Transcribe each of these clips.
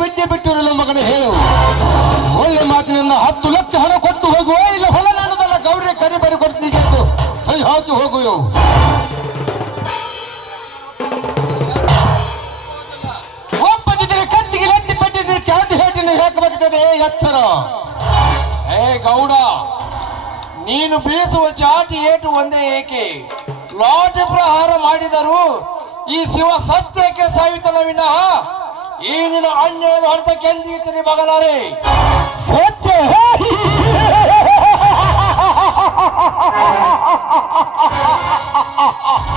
ಬಿಟ್ಟೆ ನನ್ನ ಮಗನ ಹೇಳು. ಒಳ್ಳೆ ಮಾತಿನಿಂದ ಹತ್ತು ಲಕ್ಷ ಹಣ ಕೊಟ್ಟು ಹೋಗುವ ಇಲ್ಲ ಹೊಲನಾಡದಲ್ಲ ಗೌಡ್ರೆ ಕರಿ ಬರಿ ಕೊಡ್ತೀನಿ ಎಂದು ಸಹಿ ಹಾಕಿ ಹೋಗು ಎಚ್ಚರ. ಏ, ಗೌಡ, ನೀನು ಬೀಸುವ ಚಾಟಿ ಏಟು ಒಂದೇ ಏಕೆ? ಲಾಟಿ ಪ್ರಹಾರ ಮಾಡಿದರು ಈ ಶಿವ ಸತ್ಯಕ್ಕೆ ಸಾವಿತನ ವಿನಃ ಈ ನಿನ್ನ ಅನ್ಯಾಯದ ಹೊಡೆತ ಕೆಂದಿಗಿತ್ತನೆ ಬಗಲಾರೆ ಸತ್ಯ. ಲೇ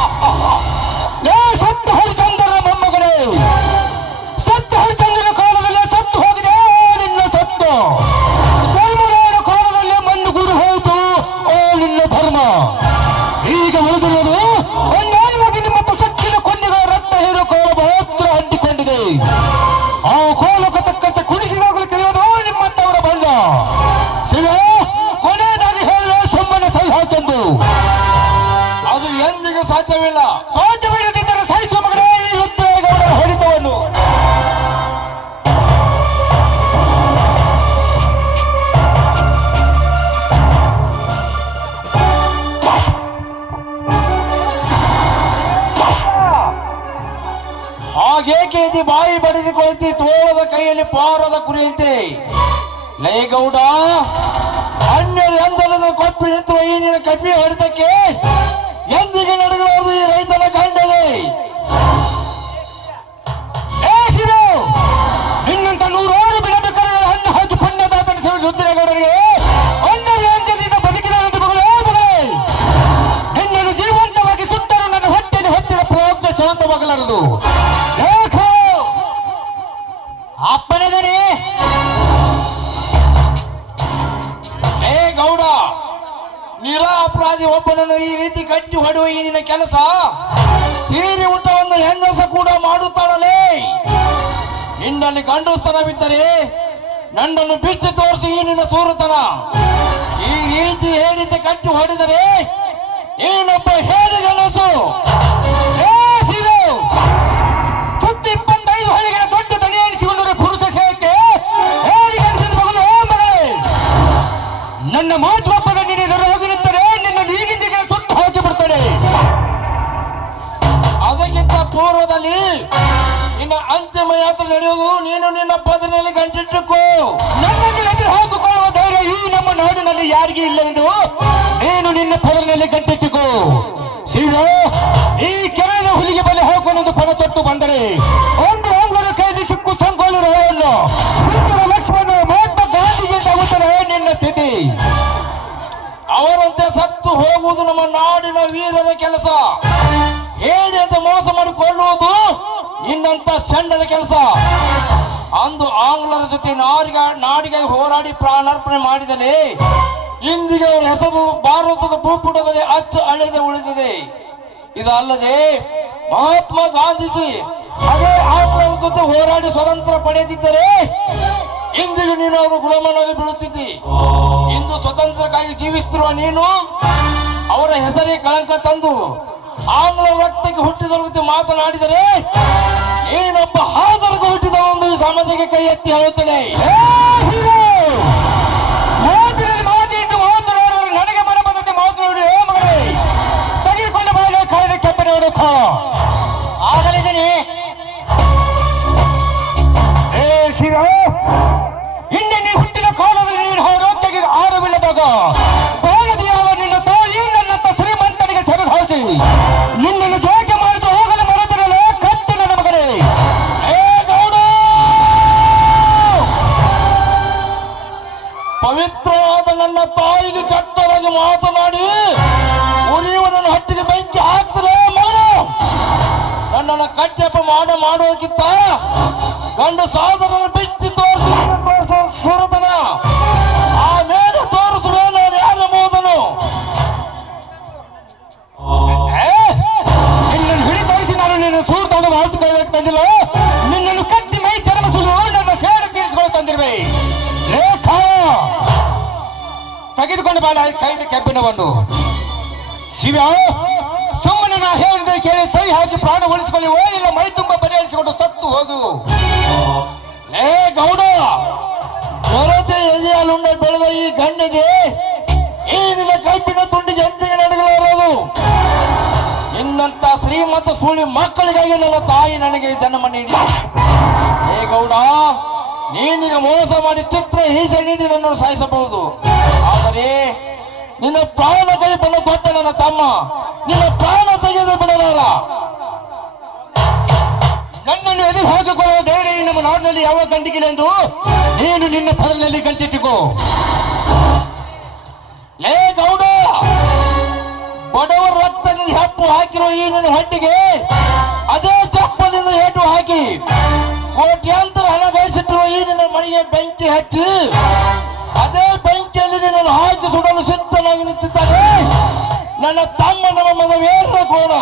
ಪಾರದ ಲೈ ಗೌಡ ಅನ್ಯರು ಎಂದಲದ ಕೊಪ್ಪಿ ನಿಂತು ಈ ನಿನ್ನ ಕಪಿ ಹೊಡೆತಕ್ಕೆ. ಬಿಚ್ಚಿ ತೋರಿಸಿ ಈ ನಿನ್ನ ಸೂರತನ. ಈ ರೀತಿ ಹೇಳಿದ್ದೆ ಕಟ್ಟಿ ಹೊಡೆದರೆ ಏನೊಬ್ಬ ಹೇಳಿ ಗಣಸು ಇಪ್ಪತ್ತೈದು ದೊಡ್ಡ ನನ್ನ ಮಾತು ಒಪ್ಪದ ನೀನು ಹೋಗಿ ನಿಂತರೆ, ನಿನ್ನ ಸುಟ್ಟು ಹೋಗಿ ಅದಕ್ಕಿಂತ ಪೂರ್ವದಲ್ಲಿ ನಿನ್ನ ಅಂತಿಮ ಯಾತ್ರೆ ನಡೆಯೋದು, ನೀನು ನಿನ್ನ ಪದನಲ್ಲಿ ಗಂಟಿಟ್ಟುಕೋ ನನ್ನನ್ನು ಎದುರು ಹಾಕಿಕೊಳ್ಳುವ ಧೈರ್ಯ ಈ ನಮ್ಮ ನಾಡಿನಲ್ಲಿ ಯಾರಿಗೂ ಇಲ್ಲ ಎಂದು ನೀನು ನಿನ್ನ ಪದನಲ್ಲಿ ಗಂಟಿಟ್ಟುಕೋ ಸೀದಾ ಈ ಕೆರೆಯ ಹುಲಿಗೆ ಬಲಿ ಒಂದು ಪದ ತೊಟ್ಟು ಬಂದರೆ, ಒಂದು ಆಂಗ್ಲರ ಕೈಲಿ ಸಿಕ್ಕು ಸುಂದರ ಲಕ್ಷ್ಮಣ ಮಹಾತ್ಮ ಗಾಂಧಿಗೆ ಆಗುತ್ತದೆ ನಿನ್ನ ಸ್ಥಿತಿ. ಅವರಂತೆ ಸತ್ತು ಹೋಗುವುದು ನಮ್ಮ ನಾಡಿನ ವೀರರ ಕೆಲಸ. ಹೇಳಿ ಅಂತ ಮೋಸ ಮಾಡಿಕೊಳ್ಳುವುದು ನಿನ್ನಂತ ಚಂಡದ ಕೆಲಸ. ಅಂದು ಆಂಗ್ಲರ ಜೊತೆ ನಾಡಿಗ ನಾಡಿಗಾಗಿ ಹೋರಾಡಿ ಪ್ರಾಣಾರ್ಪಣೆ ಮಾಡಿದರೆ ಇಂದಿಗೆ ಅವರ ಹೆಸರು ಭಾರತದ ಭೂಪುಟದಲ್ಲಿ ಅಚ್ಚ ಅಳೆದೆ ಉಳಿದಿದೆ. ಇದಲ್ಲದೆ ಮಹಾತ್ಮ ಗಾಂಧೀಜಿ ಅದೇ ಆಂಗ್ಲರ ಜೊತೆ ಹೋರಾಡಿ ಸ್ವತಂತ್ರ ಪಡೆದಿದ್ದರೆ ಇಂದಿಗೂ ನೀನು ಅವರು ಗುಲಾಮನಾಗಿ ಬೀಳುತ್ತಿದ್ದಿ. ಇಂದು ಸ್ವತಂತ್ರಕ್ಕಾಗಿ ಜೀವಿಸುತ್ತಿರುವ ನೀನು ಅವರ ಹೆಸರೇ ಕಳಂಕ ತಂದು ಆಂಗ್ಲ ರಕ್ತಕ್ಕೆ ಹುಟ್ಟಿದವರ ಜೊತೆ ಮಾತನಾಡಿದರೆ ಏನೊಬ್ಬ ಹಾದರ್ಗ ಹುಟ್ಟಿದ ಒಂದು ಸಮಾಜಕ್ಕೆ ಕೈ ಎತ್ತಿ ಹೇಳುತ್ತೇನೆ. ನನಗೆ ಮನ ಬಂದಂತೆ ಮಾತನಾಡಿ ಏ ಮಗಳೇ! ತೆಗೆದುಕೊಂಡು ಬಾಳೆ ಕಾಯ್ದೆ ಕೆಪ್ಪನೆ ಹೊಡಕ. ಆಗಲಿದ್ದೀನಿ ಏ ಶಿವ ಹಿಂದೆ ನೀ ಹುಟ್ಟಿದ ಕಾಲದಲ್ಲಿ ನೀನು ಆರು ಆರವಿಲ್ಲದಾಗ ನಿನ್ನನ್ನು ಜೋಕೆ ಮಾಡಿದ್ದು ಹೋಗಲು ಮರೆತಿರಲ್ಲ ಕತ್ತಿ ನನ್ನ ಮಗನೇ. ಏ ಗೌಡ! ಪವಿತ್ರವಾದ ನನ್ನ ತಾಯಿಗೆ ಕೆಟ್ಟದಾಗಿ ಮಾತನಾಡಿ ಉರಿಯುವ ನನ್ನ ಹಟ್ಟಿಗೆ ಬೆಂಕಿ ಹಾಕ್ತಲೇ ಮಗನು. ನನ್ನನ್ನು ಕಟ್ಟೆಪ್ಪ ಮಾಡ ಮಾಡೋದಕ್ಕಿಂತ ಗಂಡು ಸಾಧನ ಬಿಚ್ಚಿ ತೋರಿಸಿ, ತೋರಿಸೋ ಸುರತನ. ತೆಗೆದುಕೊಂಡು ಬಾಳ ಕೈದ ಕೆಬ್ಬಿನವನ್ನು. ಶಿವ ಸುಮ್ಮನೆ ನಾ ಹೇಳಿದೆ ಕೇಳಿ ಸೈ ಹಾಕಿ ಪ್ರಾಣ ಉಳಿಸಿಕೊಳ್ಳಿ. ಓ, ಇಲ್ಲ, ಮೈ ತುಂಬ ಪರಿಹರಿಸಿಕೊಂಡು ಸತ್ತು ಹೋಗು. ಏ ಗೌಡ, ಕೊರತೆ ಎದೆಯಲುಂಡ ಬೆಳೆದ ಈ ಗಂಡಿಗೆ ಈ ನಿನ್ನ ಕಬ್ಬಿನ ತುಂಡಿಗೆ ಎಂದಿಗೆ ನಡೆಗಲಾರದು ಇನ್ನಂತ ಶ್ರೀಮಂತ ಸುಳಿ ಮಕ್ಕಳಿಗಾಗಿ ನನ್ನ ತಾಯಿ ನನಗೆ ಜನ್ಮ ನೀಡಿ ಏ ಗೌಡ ನೀನೀಗ ಮೋಸ ಮಾಡಿ ಚಿತ್ರ ಈಸೆ ನೀಡಿ ನನ್ನನ್ನು ಸಾಯಿಸಬಹುದು. ಆದರೆ ನಿನ್ನ ಪ್ರಾಣ ಕೈ ಕೊಟ್ಟ ದೊಡ್ಡ ನನ್ನ ತಮ್ಮ, ನಿನ್ನ ಪ್ರಾಣ ತೆಗೆದು ಬಿಡಲಾರ ನನ್ನನ್ನು ಎದು ಹೋಗಿಕೊಳ್ಳುವ ಧೈರ್ಯ ನಿಮ್ಮ ನಾಡಿನಲ್ಲಿ ಯಾವ ಗಂಟಿಗಿಲ್ಲ ಎಂದು ನೀನು ನಿನ್ನ ಪದರಲ್ಲಿ ಗಂಟಿಟ್ಟುಕೋ ಲೇ ಗೌಡ, ಬಡವರ ರಕ್ತದಿಂದ ಹೆಪ್ಪು ಹಾಕಿರೋ ಈ ನಿನ್ನ ಹೊಟ್ಟಿಗೆ ಅದೇ ಚಪ್ಪದಿಂದ ಏಟು ಹಾಕಿ ಕೋಟ್ಯಾಂತರ ಹಣ ಗಳಿಸಿಟ್ಟಿರುವ ಈ ನಿನ್ನ ಮನೆಗೆ ಬೆಂಕಿ ಹಚ್ಚಿ, ಅದೇ ಬೆಂಕಿಯಲ್ಲಿ ನಿನ್ನನ್ನು ಹಾಕಿ ಸುಡಲು ಸಿದ್ಧನಾಗಿ ನಿಂತಿದ್ದಾನೆ. ನನ್ನ ತಮ್ಮ ನಮ್ಮ ಮದುವೇರ ಕೋಣ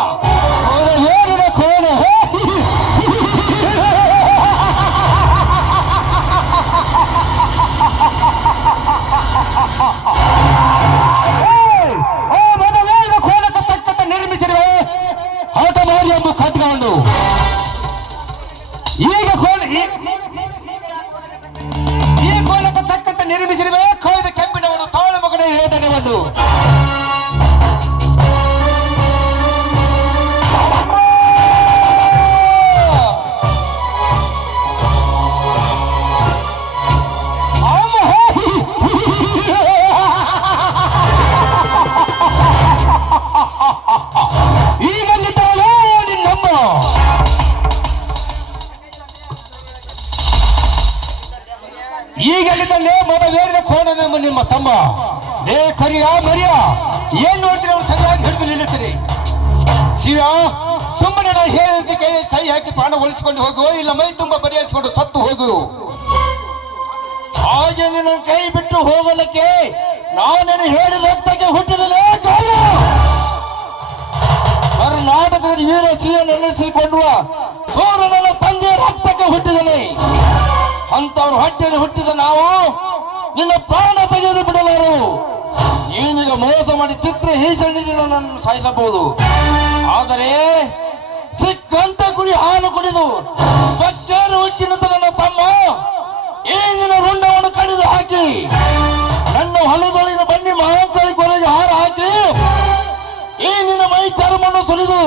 ಏರಿದ ಪ್ರಾಣ ಹೋಗುವ ಇಲ್ಲ ಮೈ ತುಂಬ ಪರಿಹರಿಸಿಕೊಂಡು ಸತ್ತು ಹೋಗು. ಹಾಗೆ ನಿನ್ನ ಕೈ ಬಿಟ್ಟು ಹೋಗಲಿಕ್ಕೆ ನಾನೇನು ಹೇಳಿ ರಕ್ತಕ್ಕೆ ಹುಟ್ಟಿದಲೇ ಕಾಲ. ಕರ್ನಾಟಕದ ವೀರ ಸಿಎ ನೆನೆಸಿಕೊಳ್ಳುವ ಸೂರ್ಯನ ತಂದೆ ರಕ್ತಕ್ಕೆ ಹುಟ್ಟಿದನೆ ಅಂತವ್ರ ಹೊಟ್ಟೆಯಲ್ಲಿ ಹುಟ್ಟಿದ ನಾವು ನಿನ್ನ ಪ್ರಾಣ ತೆಗೆದು ಬಿಡಲಾರು. ನೀನೀಗ ಮೋಸ ಮಾಡಿ ಚಿತ್ರ ಹೀಸಣ್ಣ ನನ್ನನ್ನು ಸಾಯಿಸಬಹುದು. ಆದರೆ ಸಿಕ್ಕಂತ ಕುರಿ ಹಾಲು ಕುಡಿದು ಸಜ್ಜಾರು ಹುಟ್ಟಿನ ತನ್ನ ತಮ್ಮ ಏನಿನ ರುಂಡವನ್ನು ಕಡಿದು ಹಾಕಿ, ನನ್ನ ಹೊಲದೊಳಿನ ಬನ್ನಿ ಮಹಾಕಾಳಿ ಹೊರಗೆ ಹಾರ ಹಾಕಿ ಈ ನಿನ್ನ ಮೈ ಚರ್ಮನ್ನು ಸುಲಿದು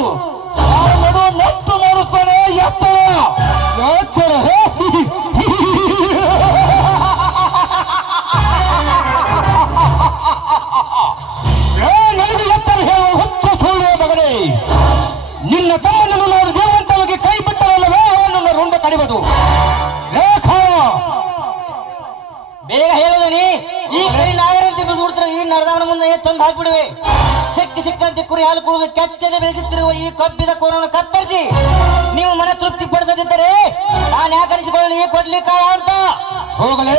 ಸಿಕ್ಕಂತೆ ಕುರಿ ಹಾಲು ಕುಡಿದು ಕೆಚ್ಚದೆ ಬೆಳೆಸುತ್ತಿರುವ ಈ ಕಬ್ಬಿದ ಕೋರನ್ನು ಕತ್ತರಿಸಿ ನೀವು ಮನ ತೃಪ್ತಿ ಪಡಿಸದಿದ್ದರೆ ನಾನು ಯಾಕೆ ಅನಿಸಿಕೊಳ್ಳಿ ಕೊಡ್ಲಿಕ್ಕ ಅಂತ. ಹೋಗಲೇ.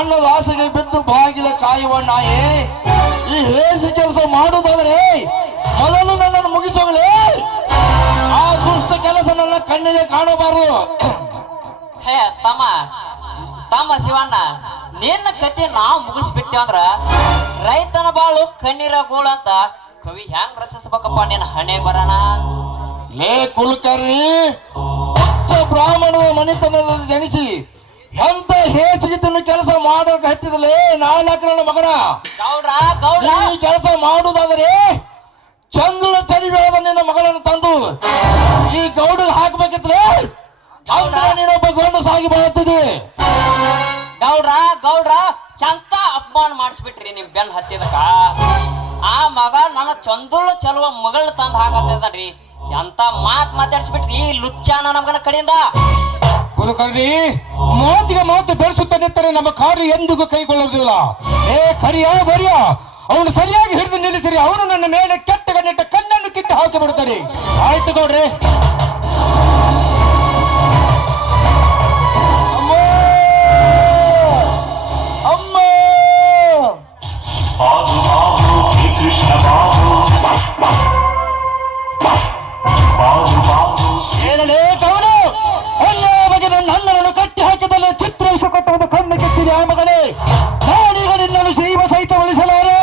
ತುತ್ತು ಅನ್ನದ ಆಸೆಗೆ ಬಿದ್ದು ಬಾಗಿಲ ಕಾಯುವ ನಾಯಿ ಈ ಹೇಸಿ ಕೆಲಸ ಮಾಡುವುದಾದ್ರೆ ಮೊದಲು ನನ್ನನ್ನು ಮುಗಿಸೋಗಲೇ. ಆ ಸುಸ್ತ ಕೆಲಸ ನನ್ನ ಕಣ್ಣಿಗೆ ಕಾಣಬಾರದು. ಹೇ ತಮ್ಮ ತಮ್ಮ ಶಿವಣ್ಣ ನಿನ್ನ ಕತೆ ನಾವು ಮುಗಿಸ್ಬಿಟ್ಟೆ ಅಂದ್ರ ರೈತನ ಬಾಳು ಕಣ್ಣೀರ ಗೋಳು ಅಂತ ಕವಿ ಹೆಂಗ್ ರಚಿಸ್ಬೇಕಪ್ಪ ನಿನ್ನ ಹಣೆ ಬರೋಣ? ಲೇ ಕುಲಕರ್ಣಿ ಉಚ್ಚ ಬ್ರಾಹ್ಮಣದ ಮನೆತನದಲ್ಲಿ ಜನಿಸಿ ಎಂತ ಹೇಸಿಗಿದ್ದನ್ನು ಕೆಲಸ ಮಾಡೋಕೆ ಹತ್ತಿದಲೇ ನಾಲ್ಕು ನನ್ನ ಮಗನ. ಗೌಡ್ರ ಗೌಡ್ರ. ಈ ಕೆಲಸ ಮಾಡುವುದಾದರೆ ಚಂದ್ರನ ಚಳಿಬೇದ ನಿನ್ನ ಮಗಳನ್ನು ತಂದು ಈ ಗೌಡ ಹಾಕಬೇಕಿದ್ರೆ ಅವ್ರ ನೀನೊಬ್ಬ ಗೌಂಡು ಸಾಗಿ ಬರುತ್ತಿದೆ ಗೌಡ್ರ ಗೌಡ್ರ ಚಂತ ಅಪಮಾನ ಮಾಡಿಸ್ಬಿಟ್ರಿ ನಿಮ್ ಬೆನ್ ಹತ್ತಿದಕ ಆ ಮಗ ನನ್ನ ಚಂದುಳ್ಳ ಚಲುವ ಮಗಳ ತಂದು ಹಾಕತ್ತದ್ರಿ ಎಂತ ಮಾತು ಮಾತಾಡ್ಸ್ಬಿಟ್ರಿ ಈ ಲುಚ್ಚಾನ ನಮ್ಗನ ಕಡೆಯಿಂದ. ಕುಲಕರ್ಣಿ ಮಾತಿಗೆ ಮಾತು ಬೆಳೆಸುತ್ತಾ ನಿಂತರೆ ನಮ್ಮ ಕಾರ್ಯ ಎಂದಿಗೂ ಕೈಗೊಳ್ಳುವುದಿಲ್ಲ ಏ ಕರಿಯ ಬರಿಯ, ಅವನು ಸರಿಯಾಗಿ ಹಿಡಿದು ನಿಲ್ಲಿಸಿರಿ, ಅವನು ನನ್ನ ಮೇಲೆ ಕೆಟ್ಟ ಕಣ್ಣಿಟ್ಟ ಕಣ್ಣನ್ನು ಕಿತ್ತು ಹಾಕಿ ಆಯ್ತು ಆಯ್ತು ಚಿತ್ರದಲ್ಲಿ ಚಿತ್ರಿಸು ಕಟ್ಟುವುದು ಕಣ್ಣು ಕೆತ್ತಿದೆ ಆ ಮಗನೇ ನಾನೀಗ ನಿನ್ನನ್ನು ಜೀವ ಸಹಿತ ಉಳಿಸಲಾರೆ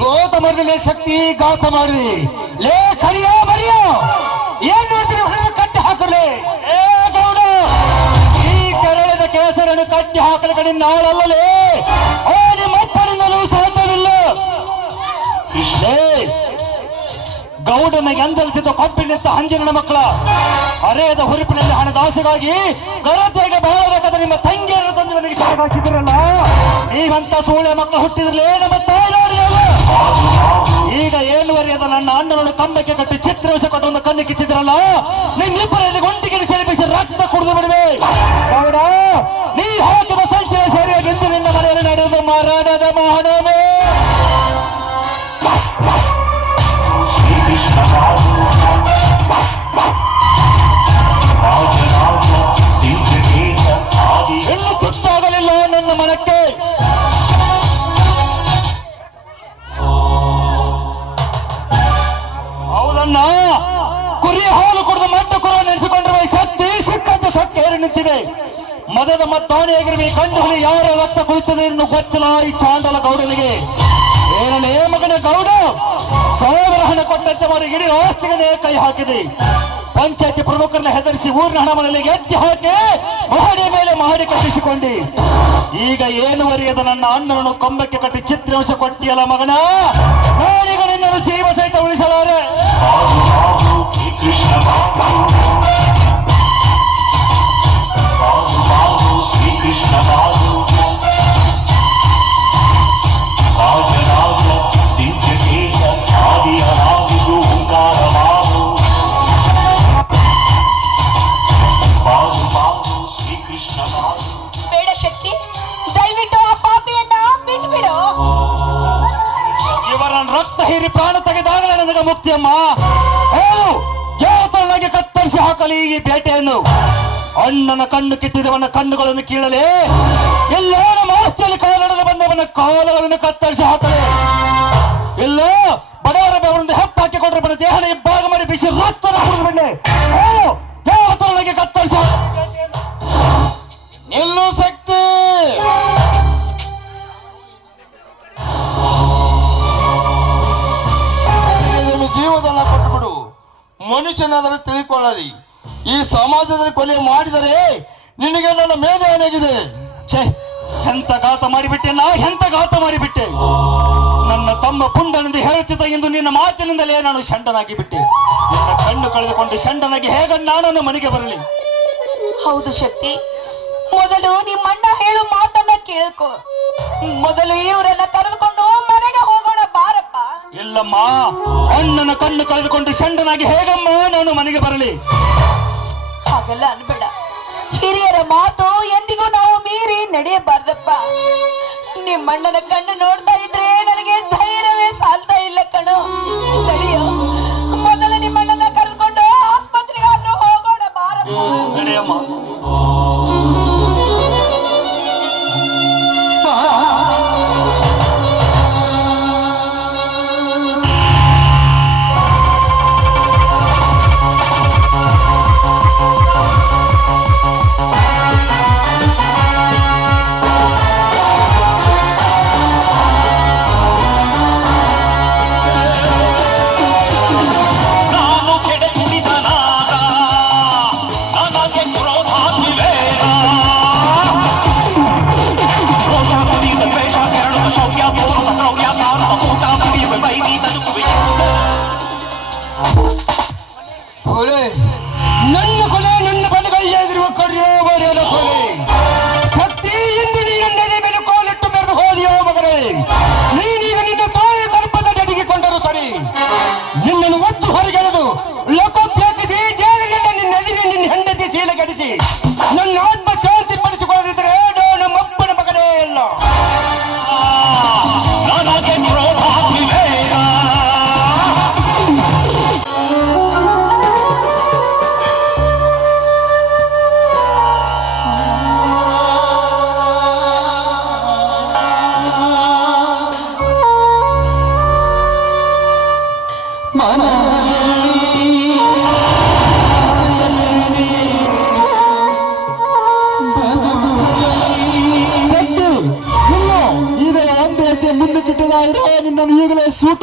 ಗೋತ ಮಾಡಿದಲೇ ಶಕ್ತಿ ಗಾತ ಮಾಡಿದೆ ಕಟ್ಟಿ ಆಳಲ್ಲೇ ಓ ನಿಮ್ಮ ಅಪ್ಪನಿಂದಲೂ ಸಾಧ್ಯವಿಲ್ಲ. ಇಲ್ಲೇ. ಗೌಡನ ಎಂದಲಿಸಿದ ಕೊಬ್ಬಿನಿಂದ ಹಂಜಿನ ಮಕ್ಕಳ ಅರೆಯದ ಹುರುಪಿನಲ್ಲಿ ಹಣ ದಾಸೆಗಾಗಿ ಗರತೆಗೆ ಬಾಳಬೇಕಾದ ನಿಮ್ಮ ತಂಗಿಯನ್ನು ತಂದು ನನಗೆ ಶಾಖಾಚಿದ್ರಲ್ಲ ನೀವಂತ ಸೂಳೆ ಮಕ್ಕಳು ಹುಟ್ಟಿದ್ರಲೇ ನಮ್ಮ ತಾಯಿನಾಡಿಯಲ್ಲ ಈಗ ಏಳುವರೆಯದ ನನ್ನ ಅಣ್ಣನನ್ನು ಕಂಬಕ್ಕೆ ಕಟ್ಟಿ ಚಿತ್ರವಶ ಕೊಟ್ಟು ಒಂದು ಕಣ್ಣು ಕಿತ್ತಿದ್ರಲ್ಲ ನಿಮ್ಮಿಬ್ಬರಲ್ಲಿ ಗುಂಡಿಗೆ ಸೇರಿಸಿ ರಕ್ತ ಕುಡಿದು ಬಿಡುವೆ. ಗೌಡ, ನೀ ಹಾಕಿದ ಬಿಂದುವಿನ ಮಾರಾಟದ ಮಹನವೇ ಮದದ ಮತ್ತಾನೆ ಈ ಕಂಡು ಹುಲಿ ಯಾರ ರಕ್ತ ಕುಳಿತದೆ ಎಂದು ಗೊತ್ತಿಲ್ಲ ಈ ಚಾಂಡಲ ಗೌಡನಿಗೆ. ಏನೇ ಮಗನ ಗೌಡ ಸಾವಿರ ಹಣ ಕೊಟ್ಟಂತೆ ಮಾಡಿ ಇಡೀ ಆಸ್ತಿಗೆ ಕೈ ಹಾಕಿದೆ. ಪಂಚಾಯತಿ ಪ್ರಮುಖರನ್ನ ಹೆದರಿಸಿ ಊರಿನ ಹಣ ಮನೆಯಲ್ಲಿ ಎತ್ತಿ ಹಾಕಿ ಮಹಡಿ ಮೇಲೆ ಮಹಡಿ ಕಟ್ಟಿಸಿಕೊಂಡಿ. ಈಗ ಏನು ವರೆಯದ ನನ್ನ ಅಣ್ಣನನ್ನು ಕಂಬಕ್ಕೆ ಕಟ್ಟಿ ಚಿತ್ರಾಂಶ ಕೊಟ್ಟಿಯಲ್ಲ ಮಗನ? ನಿನ್ನನ್ನು ಜೀವ ಸಹಿತ ಉಳಿಸಲಾರೆ. ಪ್ರಾಣ ತೆಗೆದಾಗಲೇ ನನಗೆ ಮುಕ್ತಿಯಮ್ಮ ಹೇಳು ಯಾವ ತರನಾಗಿ ಕತ್ತರಿಸಿ ಹಾಕಲಿ ಈ ಬೇಟೆಯನ್ನು. ಅಣ್ಣನ ಕಣ್ಣು ಕಿತ್ತಿದವನ ಕಣ್ಣುಗಳನ್ನು ಕೀಳಲೆ. ಎಲ್ಲೋ ನಮ್ಮ ಆಸ್ತಿಯಲ್ಲಿ ಬಂದವನ ಕಾಲಗಳನ್ನು ಕತ್ತರಿಸಿ ಹಾಕಲಿ. ಎಲ್ಲೋ, ಬಡವರ ಬೆವರಿಂದ ಹೆಪ್ಪ ಹಾಕಿಕೊಂಡ್ರೆ ಬಡ ದೇಹನ ಇಬ್ಬಾಗ ಮಾಡಿ ಬಿಸಿ ರಕ್ತ ಯಾವ ನನಗೆ ಕತ್ತರಿಸಿ? ನಿಲ್ಲು ಶಕ್ತಿ. ಜೀವದನ್ನ ಕೊಟ್ಟುಬಿಡು ಮನುಷ್ಯನಾದರೂ ತಿಳಿಕೊಳ್ಳಲಿ. ಈ ಸಮಾಜದಲ್ಲಿ ಕೊಲೆ ಮಾಡಿದರೆ ನಿನಗೆ ನನ್ನ ಮೇಲೆ ಏನಾಗಿದೆ? ಛೇ ಎಂತ ಘಾತ ಮಾಡಿಬಿಟ್ಟೆ ನಾ ಎಂತ ಘಾತ ಮಾಡಿಬಿಟ್ಟೆ? ನನ್ನ ತಮ್ಮ ಪುಂಡನೆಂದು ಹೇಳುತ್ತಿದ್ದ ಎಂದು ನಿನ್ನ ಮಾತಿನಿಂದಲೇ ನಾನು ಶಂಡನಾಗಿ ಬಿಟ್ಟೆ ನನ್ನ ಕಣ್ಣು ಕಳೆದುಕೊಂಡು ಶಂಡನಾಗಿ ಹೇಗ ನಾನನ್ನು ಮನೆಗೆ ಬರಲಿ? ಹೌದು ಶಕ್ತಿ ಮೊದಲು ನಿಮ್ಮಣ್ಣ ಹೇಳು ಮಾತನ್ನ ಕೇಳ್ಕೊ. ಮೊದಲು ಇವರನ್ನ ಕರೆದುಕೊಂಡು ಮನೆಗೆ ಹೋಗೋಣ ಬಾರಪ್ಪ. ಇಲ್ಲಮ್ಮ ಅಣ್ಣನ ಕಣ್ಣು ಕಳೆದುಕೊಂಡು ಶಂಡನಾಗಿ ಹೇಗಮ್ಮ ನಾನು ಮನೆಗೆ ಬರಲಿ? ಹಾಗೆಲ್ಲ ಅನ್ಬೇಡ. ಹಿರಿಯರ ಮಾತು ಎಂದಿಗೂ ನಾವು ಮೀರಿ ನಡೆಯಬಾರ್ದಪ್ಪ. ನಿಮ್ಮಣ್ಣನ ಕಣ್ಣು ನೋಡ್ತಾ ಇದ್ರೆ ನನಗೆ ಧೈರ್ಯವೇ ಸಾಲ್ತಾ ಇಲ್ಲ ಕಣೋ. ನಡೆಯೋ, ಮೊದಲು ನಿಮ್ಮಣ್ಣನ ಕರೆದುಕೊಂಡು ಆಸ್ಪತ್ರೆಗಾದ್ರೂ ಹೋಗೋಣ ಬಾರಪ್ಪ.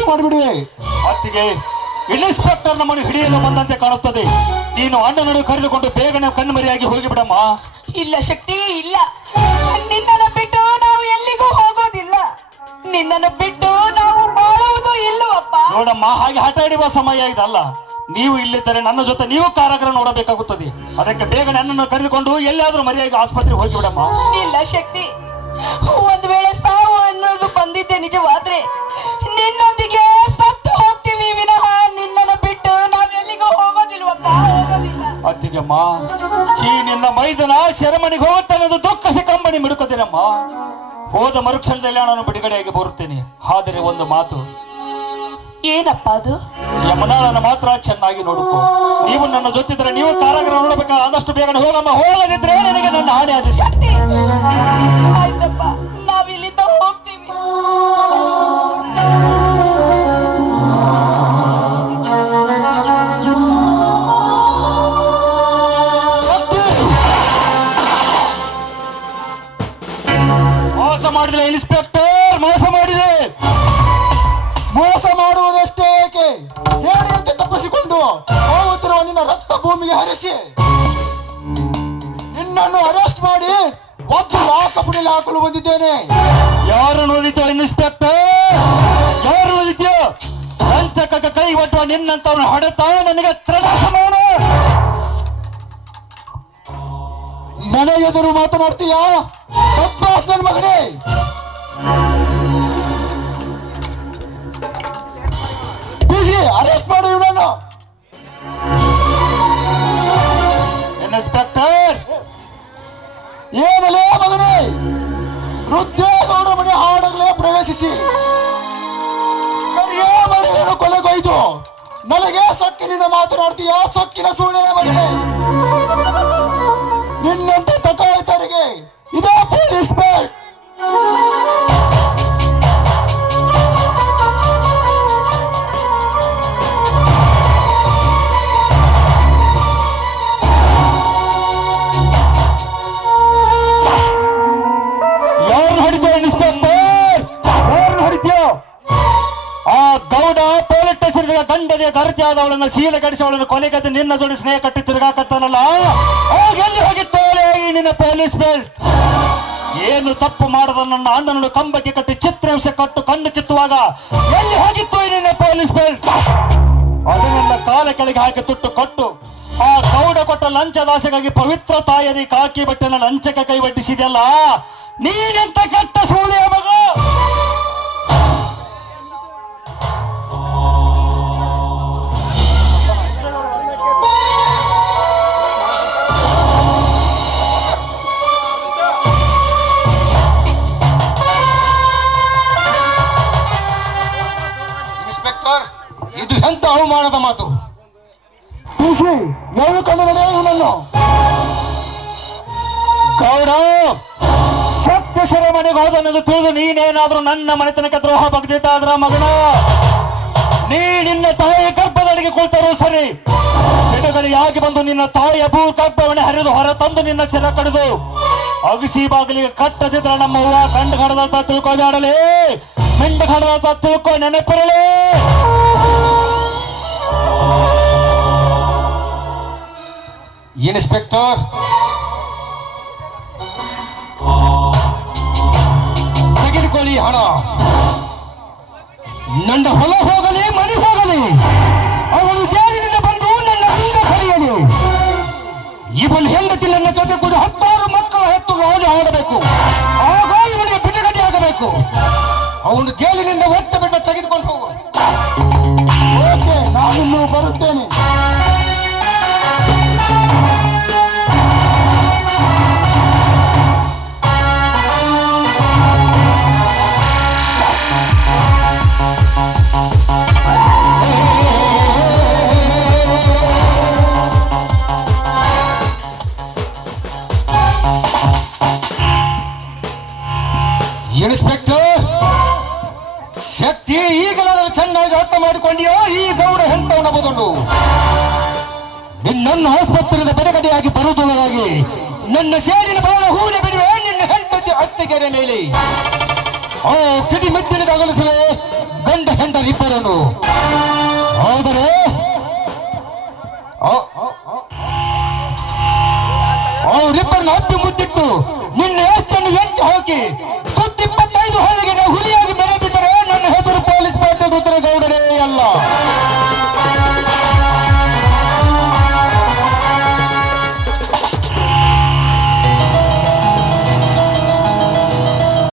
ಮಾಡಿಬಿಡುವೆ ಅತ್ತಿಗೆ ಇನ್ಸ್ಪೆಕ್ಟರ್ ನಮ್ಮನ್ನು ಹಿಡಿಯಲು ಬಂದಂತೆ ಕಾಣುತ್ತದೆ. ನೀನು ಅಣ್ಣನನ್ನು ಕರೆದುಕೊಂಡು ಬೇಗನೆ ಕಣ್ಮರಿಯಾಗಿ ಹೋಗಿಬಿಡಮ್ಮ. ಇಲ್ಲ ಶಕ್ತಿ ಇಲ್ಲ. ನಿನ್ನನ್ನು ಬಿಟ್ಟು ನಾವು ಎಲ್ಲಿಗೂ ಹೋಗೋದಿಲ್ಲ. ನಿನ್ನನ್ನು ಬಿಟ್ಟು ನಾವು ಬಾಳುವುದು ಇಲ್ಲವಪ್ಪ ನೋಡಮ್ಮ ಹಾಗೆ ಹಠ ಹಿಡಿಯುವ ಸಮಯ ಇದಲ್ಲ. ನೀವು ಇಲ್ಲಿದ್ದರೆ ನನ್ನ ಜೊತೆ ನೀವು ಕಾರಾಗರ ನೋಡಬೇಕಾಗುತ್ತದೆ. ಅದಕ್ಕೆ ಬೇಗ ನನ್ನನ್ನು ಕರೆದುಕೊಂಡು ಎಲ್ಲಿಯಾದರೂ ಮರಿಯಾಗಿ ಆಸ್ಪತ್ರೆಗೆ ಹೋಗಿಬಿಡಮ್ಮ. ಇಲ್ಲ ಶಕ್ತಿ ಒಂದ್ ವೇಳೆ ಸಾವು ಅನ್ನೋದು ಬಂದಿದ್ದೆ ನಿಜವಾದ್ರೆ ನಿನ್ನೊಂದಿಗೆ ಸತ್ತು ಹೋಗ್ತೀವಿ ವಿನಃ. ನಿನ್ನನ್ನು ಬಿಟ್ಟು ನಾವೆಲ್ಲಿಗೂ ಹೋಗೋದಿಲ್ವಪ್ಪ? ಹೋಗೋದಿಲ್ಲ. ಅತ್ತಿಗೆಮ್ಮ ಈ ನಿನ್ನ ಮೈದನ ಶರಮಣಿಗೆ ಹೋಗುತ್ತಾನದು ದುಃಖ ಸಿಕ್ಕಂಬನಿ ಮಿಡುಕೋತೀನಮ್ಮ ಹೋದ ಮರುಕ್ಷಣದಲ್ಲಿ ನಾನು ಬಿಡುಗಡೆಯಾಗಿ ಬರುತ್ತೇನೆ. ಆದರೆ ಒಂದು ಮಾತು. ಏನಪ್ಪ ಅದು? ಯಮನಾಳನ ಮಾತ್ರ ಚೆನ್ನಾಗಿ ನೋಡು ನೀವು ನನ್ನ ಜೊತಿದ್ರೆ ನೀವು ಕಾರಾಗೃಹ ನೋಡಬೇಕಾ ಆದಷ್ಟು ಬೇಗನೆ ಹೋಗಮ್ಮ. ಹೋಗದಿದ್ರೆ ನನಗೆ ನನ್ನ ಹಾನಿ ಆದ ಶಕ್ತಿ! ಭೂಮಿಗೆ ಹರಿಸಿ. ನಿನ್ನನ್ನು ಅರೆಸ್ಟ್ ಮಾಡಿ ಒದ್ದು ಕಪ್ಪಿನಲ್ಲಿ ಹಾಕಲು ಬಂದಿದ್ದೇನೆ. ಯಾರು ನೋಡಿತು ಇನ್ಸ್ಪೆಕ್ಟರ್ ಯಾರು ನೋಡಿದ್ಯೋ? ಲಂಚಕ ಕೈ ಒಟ್ಟುವ ನಿನ್ನಂತವನು ಹೊಡೆತ ನನಗೆ ನನಗೆ ಎದುರು ಮಾತನಾಡ್ತೀಯಾ? ನನ್ನ ಮಗನೇ. ಬಿಸಿ ಅರೆಸ್ಟ್ ಮಾಡಿ ಇವನನ್ನು. ಏನಲೇ ಮಗನೇ ವೃದ್ಧೇಗೌಡ ಮನೆ ಹಾಡಗಲೇ ಪ್ರವೇಶಿಸಿ. ಕರಿಯ ಮನೆಯನ್ನು ಕೊಲೆಗೊಯ್ದು. ನನಗೆ ಸೊಕ್ಕಿನಿಂದ ಮಾತನಾಡ್ತೀಯ? ಸೊಕ್ಕಿನ ಸುಳ್ಳೆ ಮಗನೇ. ಗಂಡದೆ ದರ್ಜೆ ಆದವಳನ್ನ ಕೊಲೆ ಕತ್ತಿ ನಿನ್ನ ಜೋಡಿ ಸ್ನೇಹ ಕಟ್ಟಿ ತಿರುಗಾಕತ್ತಾನಲ್ಲ? ಎಲ್ಲಿ ಹೋಗಿತ್ತೋಳೆ ಈ ನಿನ್ನ ಪೊಲೀಸ್ ಬೆಲ್ಟ್ ಏನು ತಪ್ಪು ಮಾಡದ ನನ್ನ ಅಣ್ಣನನ್ನು ಕಂಬಕ್ಕೆ ಕಟ್ಟಿ ಚಿತ್ರಹಿಂಸೆ ಕಟ್ಟು ಕಣ್ಣು ಕಿತ್ತುವಾಗ ಎಲ್ಲಿ ಹೋಗಿತ್ತು ನಿನ್ನ ಪೊಲೀಸ್ ಬೆಲ್ಟ್ ಅದನ್ನೆಲ್ಲ ಕಾಲ ಕೆಳಗೆ ಹಾಕಿ ತುಟ್ಟು ಕೊಟ್ಟು. ಆ ಗೌಡ ಕೊಟ್ಟ ಲಂಚದಾಸೆಗಾಗಿ ಪವಿತ್ರ ತಾಯದಿ ಕಾಕಿ ಬಟ್ಟೆನ ಲಂಚಕ್ಕೆ ಕೈ ಬಟ್ಟಿಸಿದೆಯಲ್ಲ ನೀನೆಂತ ಕೆಟ್ಟ ಸೂಳಿಯ ಮಗ? ಇದು ಎಂತ ಅವಮಾನದ ಮಾತು? ತೂಸು ನೋವು ಇವನನ್ನು. ಗೌಡ ಸತ್ಯ ಮನೆಗೆ ಹೋದನ್ನದು ತಿಳಿದು ನೀನೇನಾದ್ರೂ ನನ್ನ ಮನೆತನಕ್ಕೆ ದ್ರೋಹ ಬಗ್ದಿದ್ದಾದ್ರ ಮಗನ? ನೀ ನಿನ್ನ ತಾಯಿ ಗರ್ಭದಡಿಗೆ ಕುಳಿತರೂ ಸರಿ. ಬಿಡುಗಡೆಯಾಗಿ ಬಂದು ನಿನ್ನ ತಾಯಿಯ ಭೂ ಗರ್ಭವನ್ನೇ ಹರಿದು ಹೊರ ತಂದು ನಿನ್ನ ಶಿರ ಕಡಿದು ಅಗಸಿ ಬಾಗಿಲಿಗೆ ಕಟ್ಟದಿದ್ರ ನಮ್ಮ ಹೂವ ಕಂಡು ಕಡದಂತ ತಿಳ್ಕೊಬೇಡಲಿ ಮಿಂಡು ಕಡದಂತ ತಿಳ್ಕೊ ನೆನಪಿರಲಿ. ಇನ್ಸ್ಪೆಕ್ಟರ್ ತೆಗೆದುಕೊಳ್ಳಿ ಹಣ. ನನ್ನ ಹೊಲ ಹೋಗಲಿ, ಮನೆ ಹೋಗಲಿ. ಅವನು ಜೈಲಿನಿಂದ ಬಂದು ನನ್ನ ಹಿಂದೆ ಕಲಿಯಲಿ ಇವನು ಹೆಂಡತಿ ನನ್ನ ಜೊತೆ ಕೂಡ ಹತ್ತಾರು ಮಕ್ಕಳ ಹೆತ್ತು ರಾಜ ಆಡಬೇಕು. ಆಗ ಇವನಿಗೆ ಬಿಡುಗಡೆ ಆಗಬೇಕು. ಅವನು ಜೈಲಿನಿಂದ ಒಟ್ಟ ಬಿಟ್ಟ ತೆಗೆದುಕೊಂಡು ಹೋಗು. ಓಕೆ, ನಾನಿನ್ನೂ ಬರುತ್ತೇನೆ. ಈಗಲಾದರೂ ಚೆನ್ನಾಗಿ ಅರ್ಥ ಮಾಡಿಕೊಂಡಿಯೋ ಈ ಗೌಡ ಹೆಂತ ಬದಲು ನಿನ್ನನ್ನು ಆಸ್ಪತ್ರೆಯಿಂದ ಬಿಡುಗಡೆಯಾಗಿ ಬರುವುದಾಗಿ ನನ್ನ ಸೇಡಿನ ಬಹಳ ಹೂನ ಬಿಡುವೆ ನಿನ್ನ ಹೆಂಡತಿ ಅತ್ತಿಗೆರೆ ಮೇಲೆ. ಓ ಕಿಡಿ ಮೆತ್ತಿನ ಅಗಲಿಸಲೇ ಗಂಡ ಹೆಂಡರಿಬ್ಬರನ್ನು ಆದರೆ ಅವರಿಬ್ಬರನ್ನು ಅಪ್ಪಿ ಮುದ್ದಿಟ್ಟು ನಿನ್ನ ಎಷ್ಟನ್ನು ಎಂಟು ಹಾಕಿ ಸುತ್ತಿಪ್ಪತ್ತೈದು ಹೊರಗಿನ ಹುಲಿಯಾಗಿ ಪಾಟೀಲ್ ರುದ್ರಗೌಡರೇ ಅಲ್ಲ.